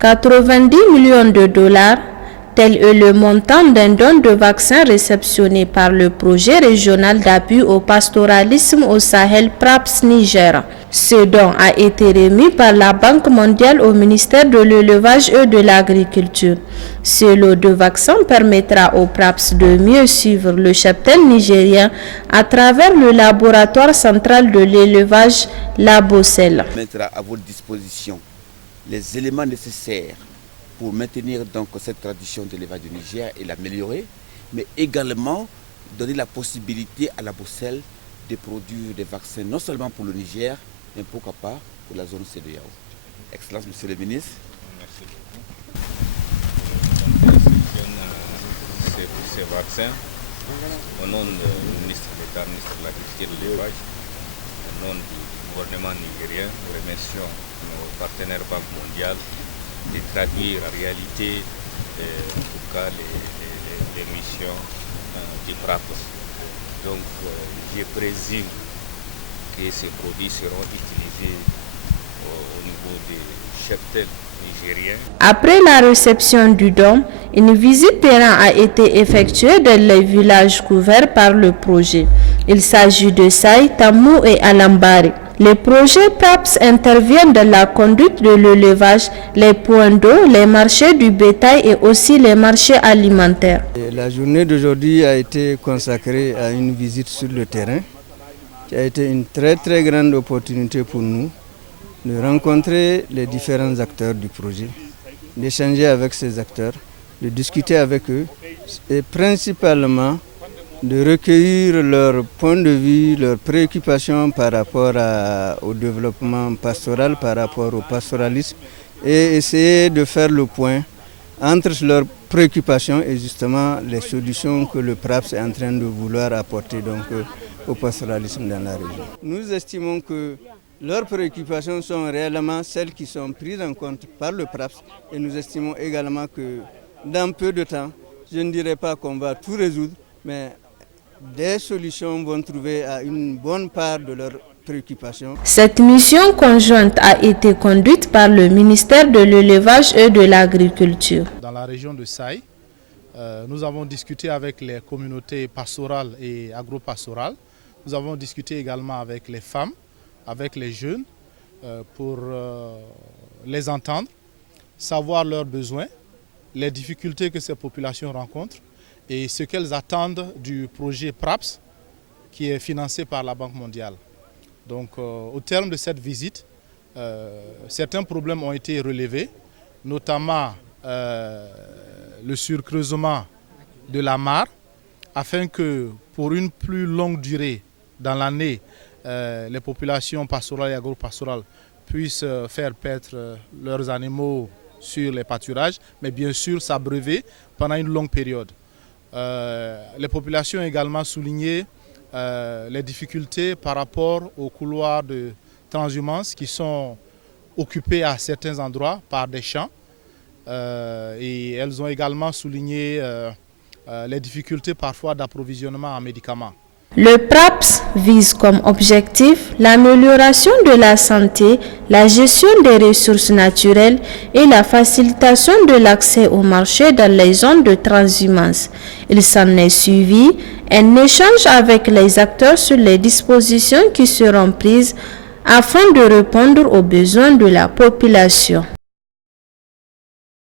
90 millions de dollars, tel est le montant d'un don de vaccins réceptionné par le projet régional d'appui au pastoralisme au Sahel PRAPS Niger. Ce don a été remis par la Banque mondiale au ministère de l'élevage et de l'agriculture. Ce lot de vaccins permettra au PRAPS de mieux suivre le cheptel nigérien à travers le laboratoire central de l'élevage, la Bossel. Mettra à votre disposition les éléments nécessaires pour maintenir donc cette tradition d'élevage du Niger et l'améliorer, mais également donner la possibilité à la Bossel de produire des vaccins non seulement pour le Niger, mais pourquoi pas pour la zone CEDEAO. Excellence, Monsieur le ministre. Merci beaucoup. Ces vaccins, au nom du ministre d'État, ministre de l'Agriculture et de l'Élevage, au nom du gouvernement nigérien, nous remercions nos partenaires Banque mondiale de traduire en réalité en tout cas les missions du PRAPS. Donc je présume que ces produits seront utilisés au niveau des cheptels nigériens. Après la réception du don, une visite terrain a été effectuée dans les villages couverts par le projet. Il s'agit de Saï, Tamou et Alambari. Les projets PRAPS interviennent dans la conduite de l'élevage, les points d'eau, les marchés du bétail et aussi les marchés alimentaires. La journée d'aujourd'hui a été consacrée à une visite sur le terrain, qui a été une très grande opportunité pour nous de rencontrer les différents acteurs du projet, d'échanger avec ces acteurs, de discuter avec eux et principalement de recueillir leur point de vue, leurs préoccupations par rapport au développement pastoral, par rapport au pastoralisme et essayer de faire le point entre leurs préoccupations et justement les solutions que le PRAPS est en train de vouloir apporter donc, au pastoralisme dans la région. Nous estimons que leurs préoccupations sont réellement celles qui sont prises en compte par le PRAPS et nous estimons également que dans peu de temps, je ne dirais pas qu'on va tout résoudre, mais des solutions vont trouver à une bonne part de leurs préoccupations. Cette mission conjointe a été conduite par le ministère de l'élevage et de l'agriculture. Dans la région de Saï, nous avons discuté avec les communautés pastorales et agro-pastorales. Nous avons discuté également avec les femmes, avec les jeunes, pour les entendre, savoir leurs besoins, les difficultés que ces populations rencontrent et ce qu'elles attendent du projet PRAPS qui est financé par la Banque mondiale. Donc au terme de cette visite, certains problèmes ont été relevés, notamment le surcreusement de la mare, afin que pour une plus longue durée dans l'année, les populations pastorales et agro-pastorales puissent faire paître leurs animaux sur les pâturages, mais bien sûr s'abreuver pendant une longue période. Les populations ont également souligné les difficultés par rapport aux couloirs de transhumance qui sont occupés à certains endroits par des champs. Et elles ont également souligné les difficultés parfois d'approvisionnement en médicaments. Le PRAPS vise comme objectif l'amélioration de la santé, la gestion des ressources naturelles et la facilitation de l'accès au marché dans les zones de transhumance. Il s'en est suivi un échange avec les acteurs sur les dispositions qui seront prises afin de répondre aux besoins de la population.